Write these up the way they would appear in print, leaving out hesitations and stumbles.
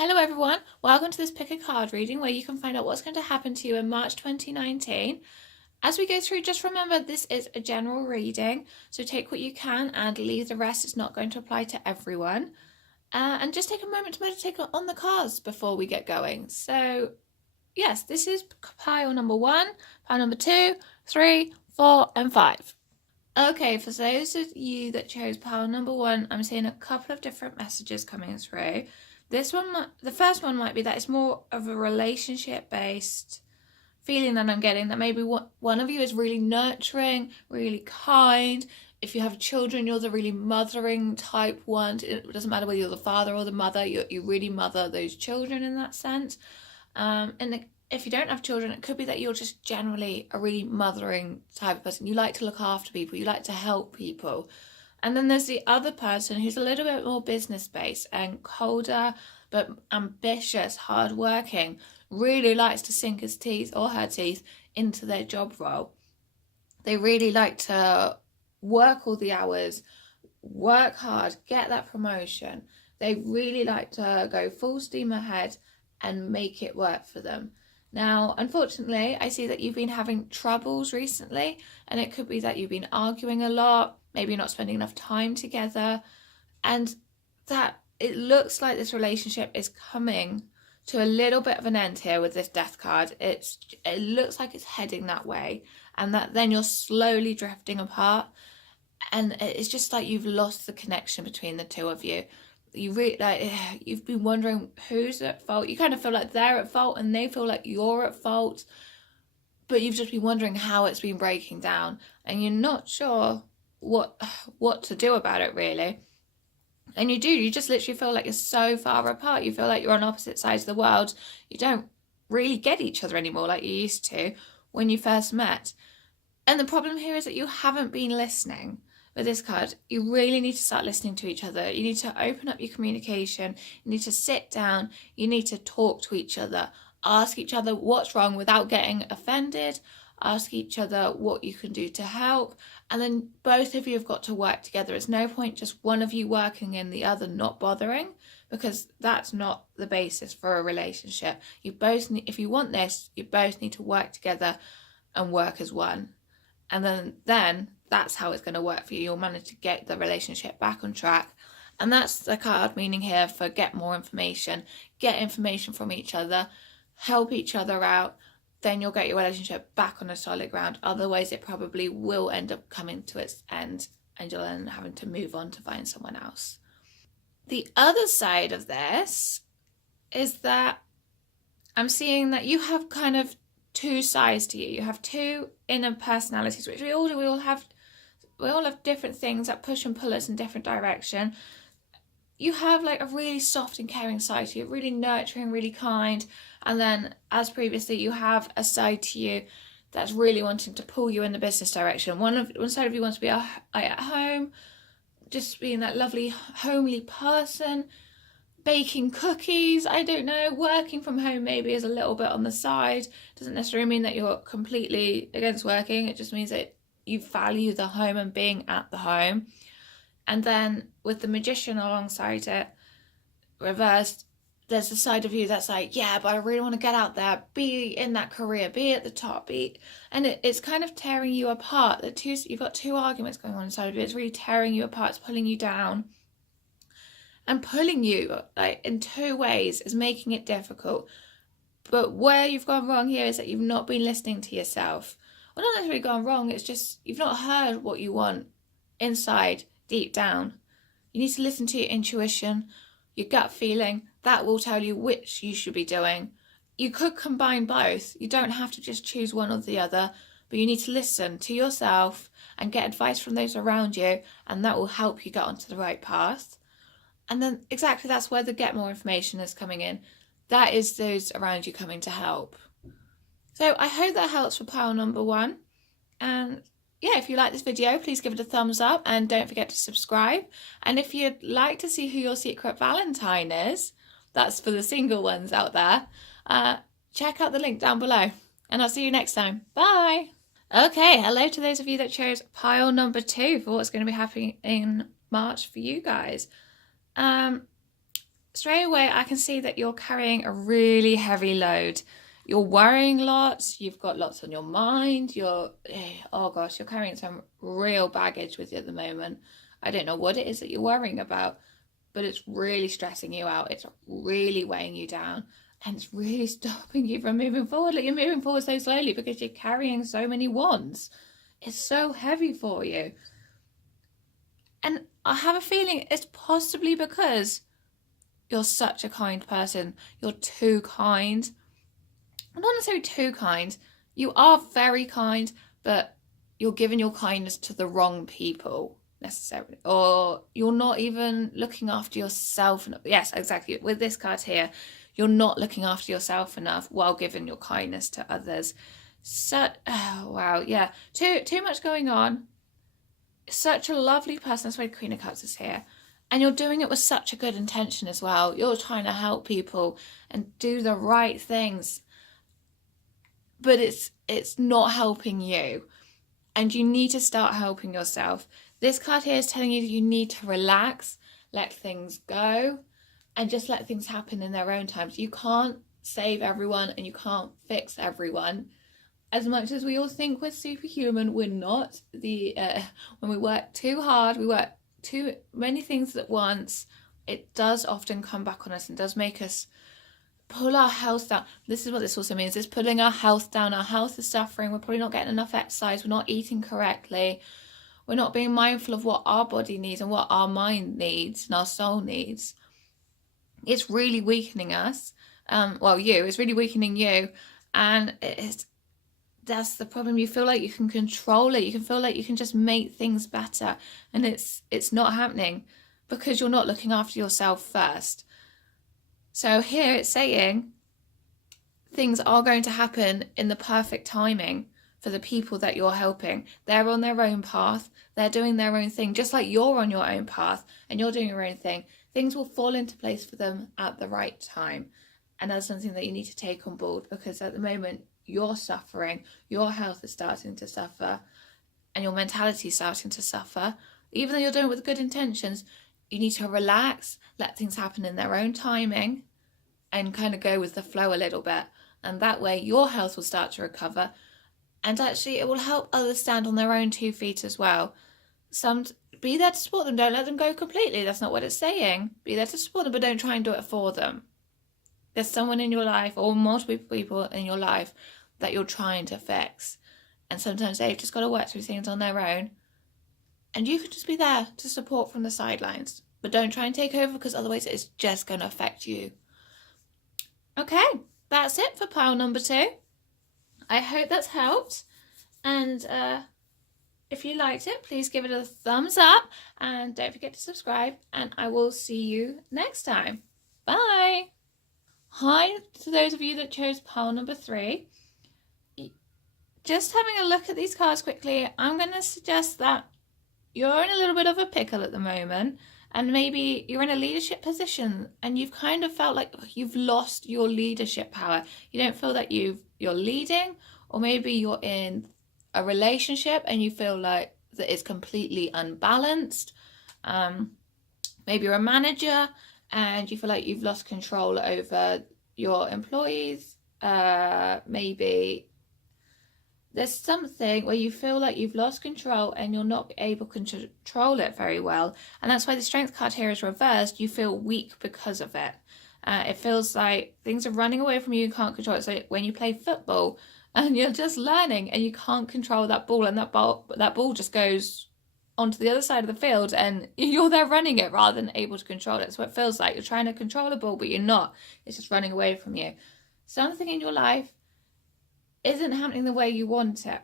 Hello everyone, welcome to this pick a card reading where you can find out what's going to happen to you in March 2019. As we go through, just remember this is a general reading, so take what you can and leave the rest. It's not going to apply to everyone. And just take a moment to meditate on the cards before we get going. So yes, this is pile number 1, pile number 2, 3, 4 and 5. Okay, for those of you that chose pile number 1, I'm seeing a couple of different messages coming through. The first one might be that it's more of a relationship-based feeling that I'm getting, that maybe one of you is really nurturing, really kind. If you have children, you're the really mothering type one. It doesn't matter whether you're the father or the mother, you really mother those children in that sense. And if you don't have children, it could be that you're just generally a really mothering type of person. You like to look after people, you like to help people. And then there's the other person who's a little bit more business-based and colder, but ambitious, hardworking, really likes to sink his teeth or her teeth into their job role. They really like to work all the hours, work hard, get that promotion. They really like to go full steam ahead and make it work for them. Now, unfortunately, I see that you've been having troubles recently, and it could be that you've been arguing a lot, maybe not spending enough time together, and that it looks like this relationship is coming to a little bit of an end here with this death card. It looks like it's heading that way, and that then you're slowly drifting apart, and it's just like you've lost the connection between the two of you. You've been wondering who's at fault. You kind of feel like they're at fault and they feel like you're at fault, but you've just been wondering how it's been breaking down, and you're not sure what to do about it really. And you just literally feel like you're so far apart. You feel like you're on opposite sides of the world. You don't really get each other anymore like you used to when you first met. And the problem here is that you haven't been listening. With this card, you really need to start listening to each other. You need to open up your communication. You need to sit down. You need to talk to each other. Ask each other what's wrong without getting offended. Ask each other what you can do to help. And then both of you have got to work together. It's no point just one of you working and the other not bothering, because that's not the basis for a relationship. You both need, if you want this, you both need to work together and work as one. And then that's how it's going to work for you. You'll manage to get the relationship back on track. And that's the card meaning here for get more information. Get information from each other. Help each other out. Then you'll get your relationship back on a solid ground. Otherwise, it probably will end up coming to its end and you'll end up having to move on to find someone else. The other side of this is that I'm seeing that you have kind of two sides to you. You have two inner personalities, which we all do. We all have different things that push and pull us in different direction. You have like a really soft and caring side to you, really nurturing, really kind. And then, as previously, you have a side to you that's really wanting to pull you in the business direction. One side of you wants to be at home, just being that lovely, homely person, baking cookies, I don't know, working from home maybe is a little bit on the side. Doesn't necessarily mean that you're completely against working. It just means that you value the home and being at the home. And then with the Magician alongside it, reversed, there's the side of you that's like, yeah, but I really want to get out there, be in that career, be at the top, and it's kind of tearing you apart. You've got two arguments going on inside of you. It's really tearing you apart. It's pulling you down. And pulling you like in two ways is making it difficult. But where you've gone wrong here is that you've not been listening to yourself. Well, not necessarily gone wrong, it's just you've not heard what you want inside, deep down. You need to listen to your intuition, your gut feeling. That will tell you which you should be doing. You could combine both. You don't have to just choose one or the other, but you need to listen to yourself and get advice from those around you, and that will help you get onto the right path. And then exactly that's where the get more information is coming in. That is those around you coming to help. So I hope that helps for pile number 1. And yeah, if you like this video, please give it a thumbs up and don't forget to subscribe. And if you'd like to see who your secret Valentine is, that's for the single ones out there, check out the link down below. And I'll see you next time. Bye! Okay, hello to those of you that chose pile number 2 for what's going to be happening in March for you guys. straight away I can see that you're carrying a really heavy load. You're worrying lots, you've got lots on your mind, oh gosh, you're carrying some real baggage with you at the moment. I don't know what it is that you're worrying about, but it's really stressing you out. It's really weighing you down, and it's really stopping you from moving forward. Like, you're moving forward so slowly because you're carrying so many wands. It's so heavy for you. And I have a feeling it's possibly because you're such a kind person. You're too kind. Not necessarily too kind. You are very kind, but you're giving your kindness to the wrong people necessarily, or you're not even looking after yourself. Yes, exactly. With this card here, you're not looking after yourself enough while giving your kindness to others. So, oh, wow, yeah, too much going on. Such a lovely person. That's why the Queen of Cups is here. And you're doing it with such a good intention as well. You're trying to help people and do the right things. But it's not helping you. And you need to start helping yourself. This card here is telling you that you need to relax, let things go, and just let things happen in their own times. You can't save everyone and you can't fix everyone. As much as we all think we're superhuman, we're not. When we work too hard, we work too many things at once, it does often come back on us and does make us pull our health down. This is what this also means. It's pulling our health down. Our health is suffering. We're probably not getting enough exercise. We're not eating correctly. We're not being mindful of what our body needs and what our mind needs and our soul needs. It's really weakening us. It's really weakening you. And that's the problem. You feel like you can control it. You can feel like you can just make things better. And it's not happening because you're not looking after yourself first. So here it's saying things are going to happen in the perfect timing for the people that you're helping. They're on their own path. They're doing their own thing, just like you're on your own path and you're doing your own thing. Things will fall into place for them at the right time. And that's something that you need to take on board, because at the moment you're suffering, your health is starting to suffer, and your mentality is starting to suffer. Even though you're doing it with good intentions, you need to relax, let things happen in their own timing, and kind of go with the flow a little bit. And that way your health will start to recover. And actually it will help others stand on their own 2 feet as well. Be there to support them. Don't let them go completely. That's not what it's saying. Be there to support them, but don't try and do it for them. There's someone in your life, or multiple people in your life, that you're trying to fix. And sometimes they've just got to work through things on their own. And you could just be there to support from the sidelines. But don't try and take over, because otherwise it's just going to affect you. Okay, that's it for pile number 2. I hope that's helped. And if you liked it, please give it a thumbs up. And don't forget to subscribe. And I will see you next time. Bye. Hi to those of you that chose pile number 3. Just having a look at these cards quickly, I'm going to suggest that you're in a little bit of a pickle at the moment, and maybe you're in a leadership position and you've kind of felt like you've lost your leadership power. You don't feel that you're leading, or maybe you're in a relationship and you feel like that it's completely unbalanced. Maybe you're a manager and you feel like you've lost control over your employees. Maybe there's something where you feel like you've lost control and you're not able to control it very well. And that's why the strength card here is reversed. You feel weak because of it. It feels like things are running away from you. You can't control it. So when you play football and you're just learning and you can't control that ball, and that ball just goes onto the other side of the field and you're there running it rather than able to control it. So it feels like you're trying to control a ball, but you're not. It's just running away from you. Something in your life isn't happening the way you want it.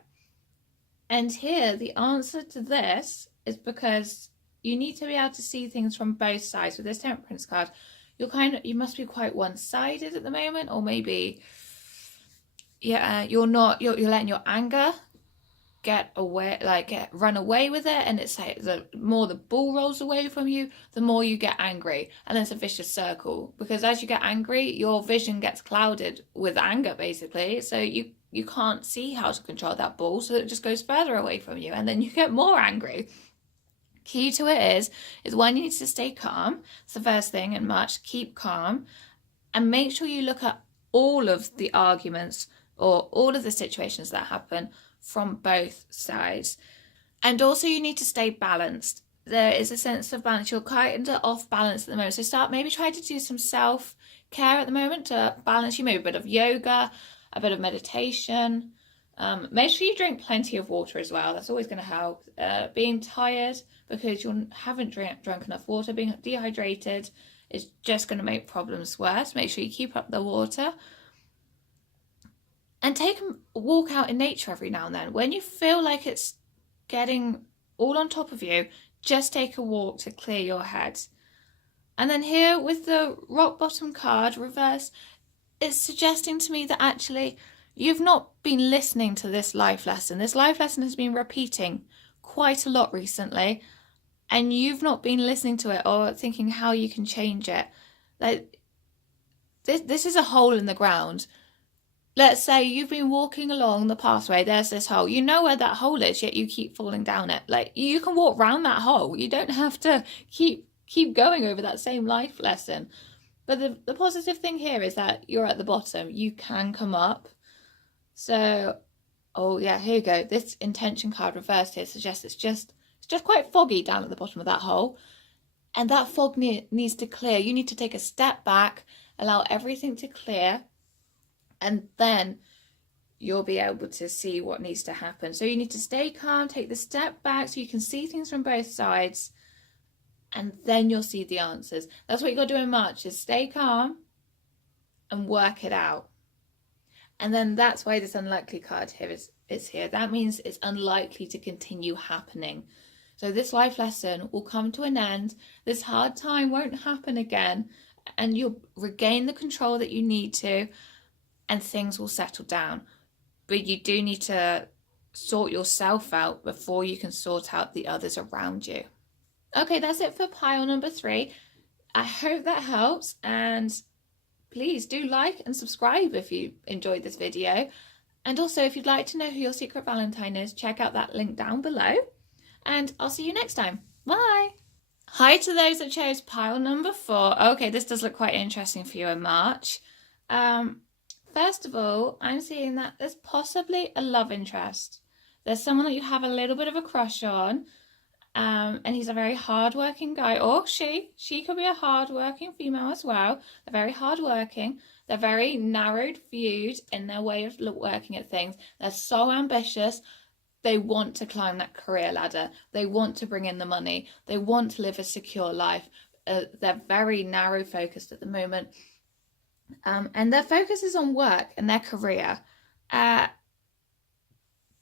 And here, the answer to this is because you need to be able to see things from both sides. With this Temperance card, you must be quite one-sided at the moment, or maybe you're letting your anger run away with it, and it's like the more the ball rolls away from you, the more you get angry, and then it's a vicious circle, because as you get angry, your vision gets clouded with anger, basically, so you can't see how to control that ball, so it just goes further away from you, and then you get more angry. Key to it is one, you need to stay calm. It's the first thing in March. Keep calm and make sure you look at all of the arguments or all of the situations that happen from both sides. And also you need to stay balanced. There is a sense of balance. You're kind of off balance at the moment. So start maybe try to do some self-care at the moment to balance you. Maybe a bit of yoga, a bit of meditation. Make sure you drink plenty of water as well. That's always going to help. Being tired because you haven't drunk enough water, being dehydrated is just going to make problems worse. Make sure you keep up the water. And take a walk out in nature every now and then. When you feel like it's getting all on top of you, just take a walk to clear your head. And then here with the rock bottom card reverse, it's suggesting to me that actually you've not been listening to this life lesson. This life lesson has been repeating quite a lot recently, and you've not been listening to it or thinking how you can change it. Like this is a hole in the ground. Let's say you've been walking along the pathway, there's this hole. You know where that hole is, yet you keep falling down it. Like, you can walk around that hole. You don't have to keep going over that same life lesson. But the positive thing here is that you're at the bottom. You can come up. So, oh yeah, here you go. This intention card reversed here suggests it's just quite foggy down at the bottom of that hole. And that fog needs to clear. You need to take a step back, allow everything to clear, and then you'll be able to see what needs to happen. So you need to stay calm, take the step back so you can see things from both sides, and then you'll see the answers. That's what you got to do in March, is stay calm and work it out. And then that's why this unlikely card here is here. That means it's unlikely to continue happening. So this life lesson will come to an end. This hard time won't happen again, and you'll regain the control that you need to, and things will settle down. But you do need to sort yourself out before you can sort out the others around you. Okay, that's it for pile number 3. I hope that helps, and please do like and subscribe if you enjoyed this video. And also, if you'd like to know who your secret Valentine is, check out that link down below. And I'll see you next time. Bye! Hi to those that chose pile number 4. Okay, this does look quite interesting for you in March. First of all, I'm seeing that there's possibly a love interest. There's someone that you have a little bit of a crush on, and he's a very hardworking guy, or she could be a hardworking female as well. They're very hardworking. They're very narrowed-viewed in their way of working at things. They're so ambitious. They want to climb that career ladder. They want to bring in the money. They want to live a secure life. They're very narrow-focused at the moment. And their focus is on work and their career. But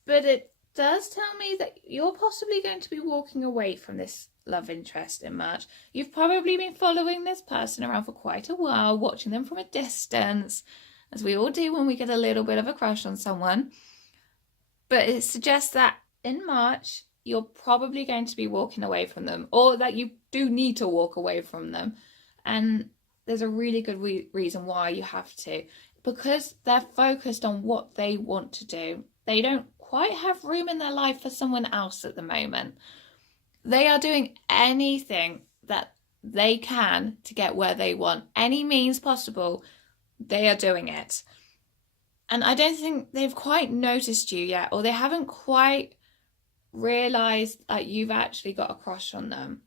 it does tell me that you're possibly going to be walking away from this love interest in March. You've probably been following this person around for quite a while, watching them from a distance, as we all do when we get a little bit of a crush on someone. But it suggests that in March, you're probably going to be walking away from them, or that you do need to walk away from them. And there's a really good reason why you have to, because they're focused on what they want to do. They don't quite have room in their life for someone else at the moment. They are doing anything that they can to get where they want. Any means possible, they are doing it. And I don't think they've quite noticed you yet, or they haven't quite realised that you've actually got a crush on them.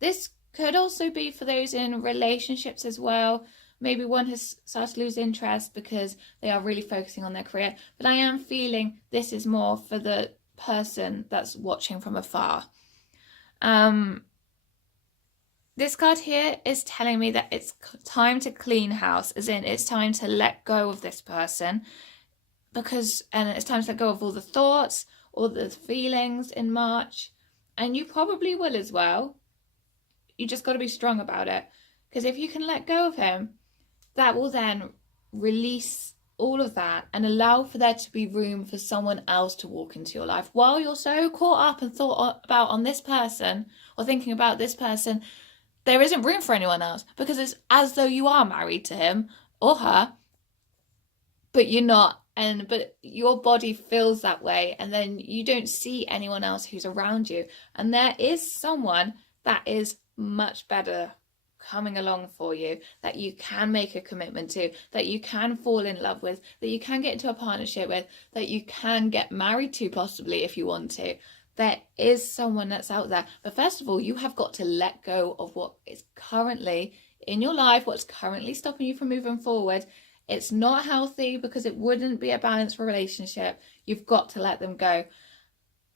This could also be for those in relationships as well. Maybe one has started to lose interest because they are really focusing on their career. But I am feeling this is more for the person that's watching from afar. This card here is telling me that it's time to clean house, as in it's time to let go of this person, and it's time to let go of all the thoughts, all the feelings in March. And you probably will as well. You just got to be strong about it, because if you can let go of him, that will then release all of that and allow for there to be room for someone else to walk into your life. While you're so caught up and thought about on this person or thinking about this person, there isn't room for anyone else, because it's as though you are married to him or her, but you're not. but your body feels that way, and then you don't see anyone else who's around you, and there is someone that is much better coming along for you, that you can make a commitment to, that you can fall in love with, that you can get into a partnership with, that you can get married to possibly if you want to. There is someone that's out there. But first of all, you have got to let go of what is currently in your life, what's currently stopping you from moving forward. It's not healthy, because it wouldn't be a balanced relationship. You've got to let them go.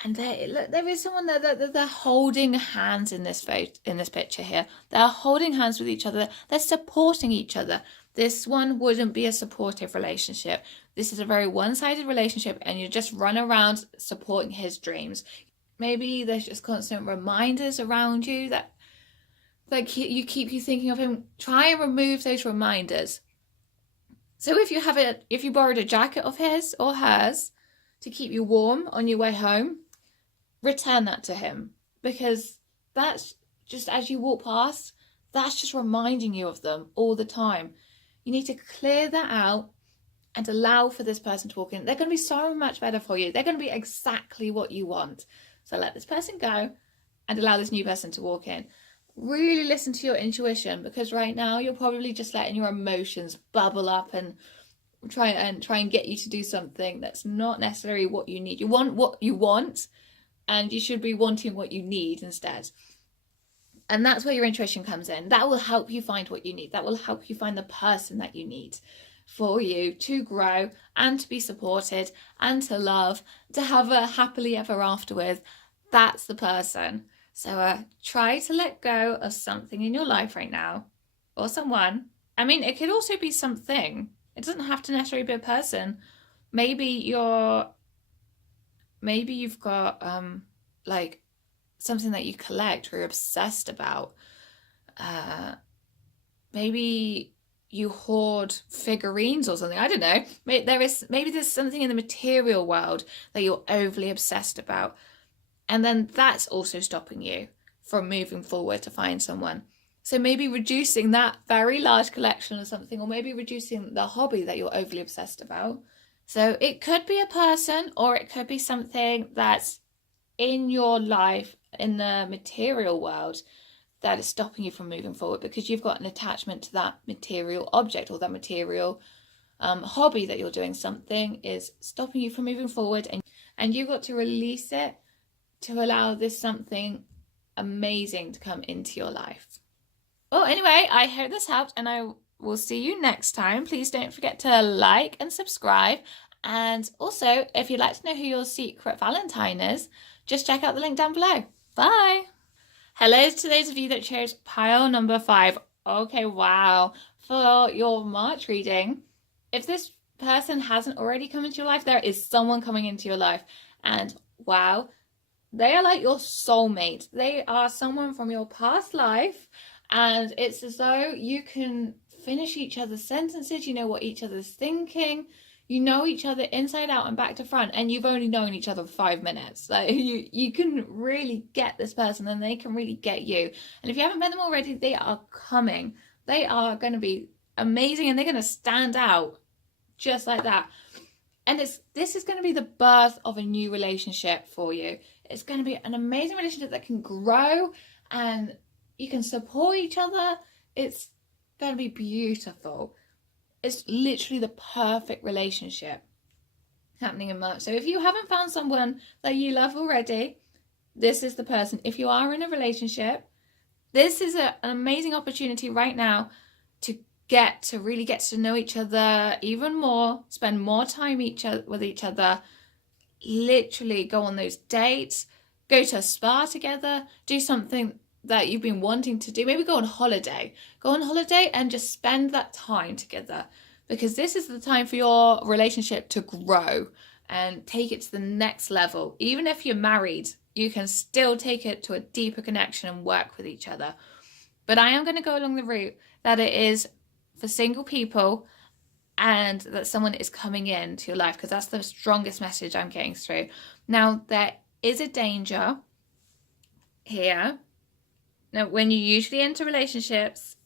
And there is someone there that they're holding hands in this picture here. They're holding hands with each other. They're supporting each other. This one wouldn't be a supportive relationship. This is a very one-sided relationship, and you just run around supporting his dreams. Maybe there's just constant reminders around you that you keep thinking of him. Try and remove those reminders. So if you borrowed a jacket of his or hers to keep you warm on your way home, return that to him, because that's just, as you walk past, that's just reminding you of them all the time. You need to clear that out and allow for this person to walk in. They're going to be so much better for you. They're going to be exactly what you want. So let this person go and allow this new person to walk in. Really listen to your intuition, because right now you're probably just letting your emotions bubble up and try and get you to do something that's not necessarily what you need. You want what you want, and you should be wanting what you need instead. And that's where your intuition comes in. That will help you find what you need. That will help you find the person that you need for you to grow and to be supported and to love, to have a happily ever after with. That's the person. So try to let go of something in your life right now, or someone. I mean, it could also be something. It doesn't have to necessarily be a person. Maybe you've got like something that you collect or you're obsessed about. Maybe you hoard figurines or something. I don't know. Maybe there's something in the material world that you're overly obsessed about. And then that's also stopping you from moving forward to find someone. So maybe reducing that very large collection of something, or maybe reducing the hobby that you're overly obsessed about. So it could be a person, or it could be something that's in your life, in the material world, that is stopping you from moving forward, because you've got an attachment to that material object or that material hobby that you're doing. Something is stopping you from moving forward, and you've got to release it to allow this something amazing to come into your life. Well, anyway, I hope this helped, and I will see you next time. Please don't forget to like and subscribe. And also, if you'd like to know who your secret Valentine is, just check out the link down below. Bye. Hello to those of you that chose pile number 5. Okay, wow. For your March reading, if this person hasn't already come into your life, there is someone coming into your life. And wow, they are like your soulmate. They are someone from your past life, and it's as though you can finish each other's sentences. You know what each other's thinking. You know each other inside out and back to front, and you've only known each other for 5 minutes. Like you can really get this person, and they can really get you. And if you haven't met them already, they are coming. They are going to be amazing, and they're going to stand out just like that. And this is going to be the birth of a new relationship for you. It's going to be an amazing relationship that can grow, and you can support each other. It's going to be beautiful. It's literally the perfect relationship happening in March. So if you haven't found someone that you love already, this is the person. If you are in a relationship, this is an amazing opportunity right now to really get to know each other even more, spend more time with each other, literally go on those dates, go to a spa together, do something that you've been wanting to do. Maybe go on holiday and just spend that time together, because this is the time for your relationship to grow and take it to the next level. Even if you're married, you can still take it to a deeper connection and work with each other. But I am going to go along the route that it is for single people, and that someone is coming into your life, because that's the strongest message I'm getting through. Now, there is a danger here. Now, when you usually enter relationships,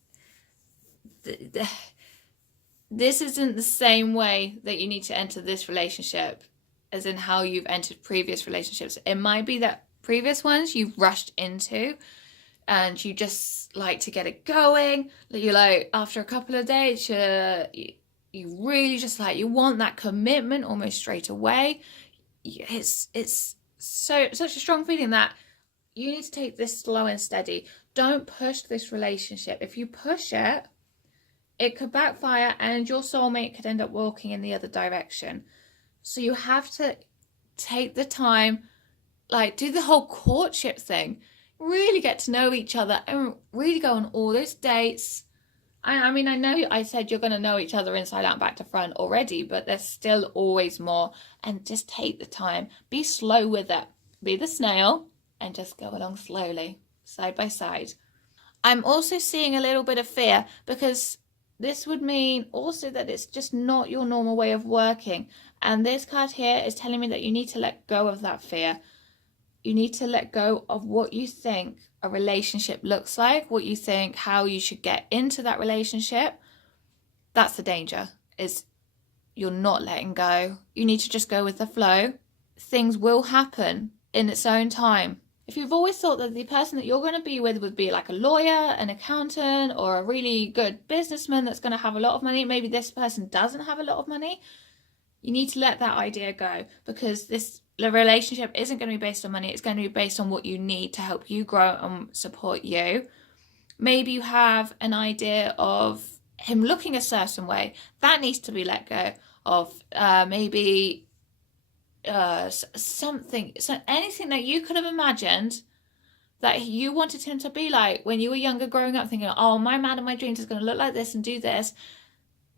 this isn't the same way that you need to enter this relationship as in how you've entered previous relationships. It might be that previous ones you've rushed into and you just like to get it going. You like, after a couple of dates, you really just like, you want that commitment almost straight away. It's such a strong feeling that you need to take this slow and steady. Don't push this relationship. If you push it, it could backfire and your soulmate could end up walking in the other direction. So you have to take the time, like do the whole courtship thing, really get to know each other and really go on all those dates. I mean, I know I said you're going to know each other inside out, back to front already, but there's still always more. And just take the time. Be slow with it. Be the snail and just go along slowly, side by side. I'm also seeing a little bit of fear because this would mean also that it's just not your normal way of working. And this card here is telling me that you need to let go of that fear. You need to let go of what you think a relationship looks like, what you think how you should get into that relationship. That's the danger, is you're not letting go. You need to just go with the flow. Things will happen in its own time. If you've always thought that the person that you're going to be with would be like a lawyer, an accountant, or a really good businessman that's going to have a lot of money, maybe this person doesn't have a lot of money, you need to let that idea go, because the relationship isn't going to be based on money. It's going to be based on what you need to help you grow and support you. Maybe you have an idea of him looking a certain way. That needs to be let go of. Maybe something, so anything that you could have imagined that you wanted him to be like when you were younger, growing up, thinking, oh, my man of my dreams is going to look like this and do this.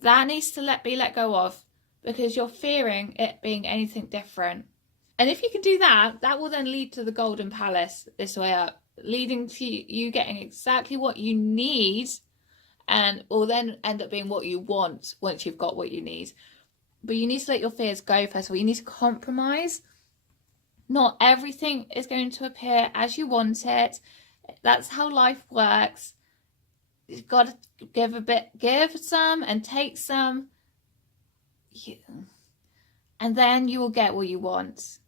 That needs to be let go of, because you're fearing it being anything different. And if you can do that, that will then lead to the Golden Palace this way up, leading to you getting exactly what you need, and will then end up being what you want once you've got what you need. But you need to let your fears go first of all. You need to compromise. Not everything is going to appear as you want it. That's how life works. You've got to give some and take some. And then you will get what you want.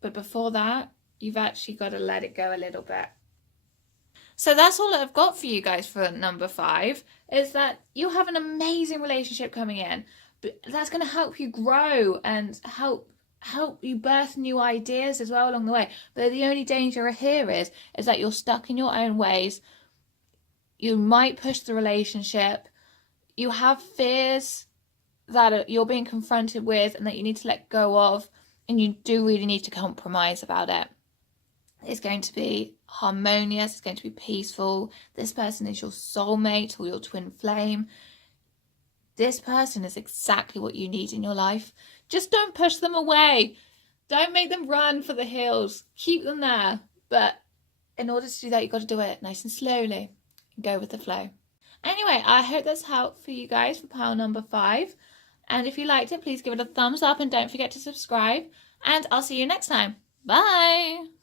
But before that, you've actually got to let it go a little bit. So that's all I've got for you guys for number 5, is that you have an amazing relationship coming in. But that's going to help you grow and help you birth new ideas as well along the way. But the only danger here is that you're stuck in your own ways. You might push the relationship. You have fears that you're being confronted with and that you need to let go of. And you do really need to compromise about it. It's going to be harmonious. It's going to be peaceful. This person is your soulmate or your twin flame. This person is exactly what you need in your life. Just don't push them away. Don't make them run for the hills. Keep them there. But in order to do that, you've got to do it nice and slowly and go with the flow. Anyway, I hope that's helped for you guys for pile number 5. And if you liked it, please give it a thumbs up and don't forget to subscribe. And I'll see you next time. Bye!